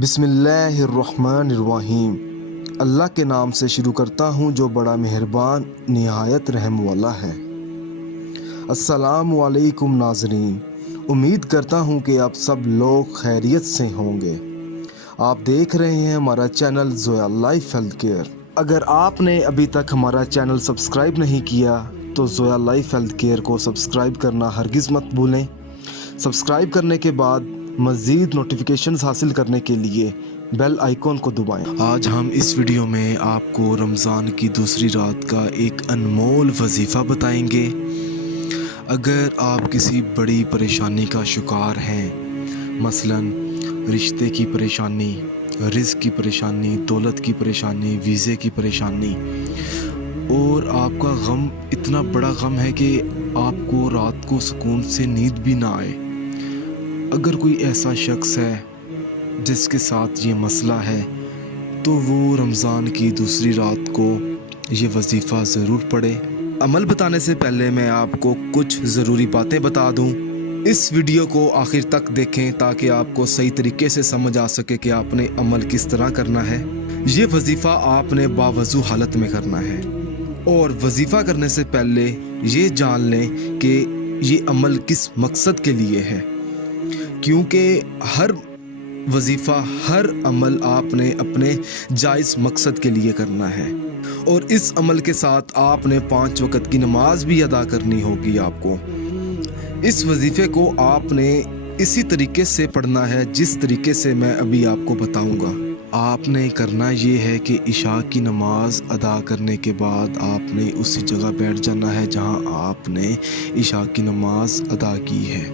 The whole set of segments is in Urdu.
بسم اللہ الرحمن الرحیم۔ اللہ کے نام سے شروع کرتا ہوں جو بڑا مہربان نہایت رحم والا ہے۔ السلام علیکم ناظرین، امید کرتا ہوں کہ آپ سب لوگ خیریت سے ہوں گے۔ آپ دیکھ رہے ہیں ہمارا channel Zoya life health care. اگر آپ نے ابھی تک ہمارا چینل سبسکرائب نہیں کیا تو زویا لائف ہیلتھ کیئر کو سبسکرائب کرنا ہرگز مت بھولیں۔ سبسکرائب کرنے کے بعد مزید نوٹیفیکیشنز حاصل کرنے کے لیے بیل آئیکن کو دبائیں۔ آج ہم اس ویڈیو میں آپ کو رمضان کی دوسری رات کا ایک انمول وظیفہ بتائیں گے۔ اگر آپ کسی بڑی پریشانی کا شکار ہیں، مثلا رشتے کی پریشانی، رزق کی پریشانی، دولت کی پریشانی، ویزے کی پریشانی، اور آپ کا غم اتنا بڑا غم ہے کہ آپ کو رات کو سکون سے نیند بھی نہ آئے، اگر کوئی ایسا شخص ہے جس کے ساتھ یہ مسئلہ ہے تو وہ رمضان کی دوسری رات کو یہ وظیفہ ضرور پڑھے۔ عمل بتانے سے پہلے میں آپ کو کچھ ضروری باتیں بتا دوں۔ اس ویڈیو کو آخر تک دیکھیں تاکہ آپ کو صحیح طریقے سے سمجھ آ سکے کہ آپ نے عمل کس طرح کرنا ہے۔ یہ وظیفہ آپ نے باوضو حالت میں کرنا ہے، اور وظیفہ کرنے سے پہلے یہ جان لیں کہ یہ عمل کس مقصد کے لیے ہے، کیونکہ ہر وظیفہ، ہر عمل آپ نے اپنے جائز مقصد کے لیے کرنا ہے، اور اس عمل کے ساتھ آپ نے 5 وقت کی نماز بھی ادا کرنی ہوگی۔ آپ کو اس وظیفے کو آپ نے اسی طریقے سے پڑھنا ہے جس طریقے سے میں ابھی آپ کو بتاؤں گا۔ آپ نے کرنا یہ ہے کہ عشاء کی نماز ادا کرنے کے بعد آپ نے اسی جگہ بیٹھ جانا ہے جہاں آپ نے عشاء کی نماز ادا کی ہے،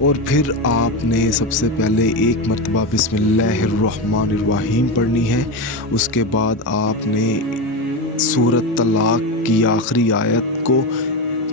اور پھر آپ نے سب سے پہلے ایک مرتبہ بسم اللہ الرحمن الرحیم پڑھنی ہے۔ اس کے بعد آپ نے سورۃ طلاق کی آخری آیت کو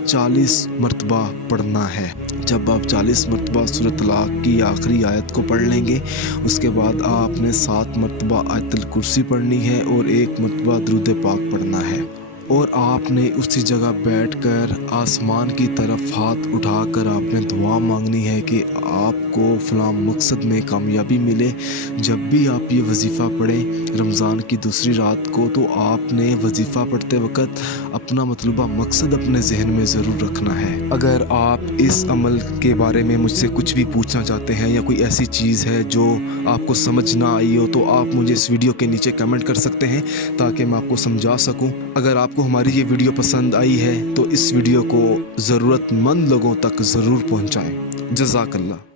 40 مرتبہ پڑھنا ہے۔ جب آپ 40 مرتبہ سورۃ طلاق کی آخری آیت کو پڑھ لیں گے، اس کے بعد آپ نے 7 مرتبہ آیت الکرسی پڑھنی ہے اور 1 مرتبہ درود پاک پڑھنا ہے، اور آپ نے اسی جگہ بیٹھ کر آسمان کی طرف ہاتھ اٹھا کر آپ نے دعا مانگنی ہے کہ آپ کو فلاں مقصد میں کامیابی ملے۔ جب بھی آپ یہ وظیفہ پڑھیں رمضان کی دوسری رات کو، تو آپ نے وظیفہ پڑھتے وقت اپنا مطلوبہ مقصد اپنے ذہن میں ضرور رکھنا ہے۔ اگر آپ اس عمل کے بارے میں مجھ سے کچھ بھی پوچھنا چاہتے ہیں یا کوئی ایسی چیز ہے جو آپ کو سمجھ نہ آئی ہو، تو آپ مجھے اس ویڈیو کے نیچے کمنٹ کر سکتے ہیں تاکہ میں آپ کو سمجھا سکوں۔ اگر آپ کو ہماری یہ ویڈیو پسند آئی ہے تو اس ویڈیو کو ضرورت مند لوگوں تک ضرور پہنچائیں۔ جزاک اللہ۔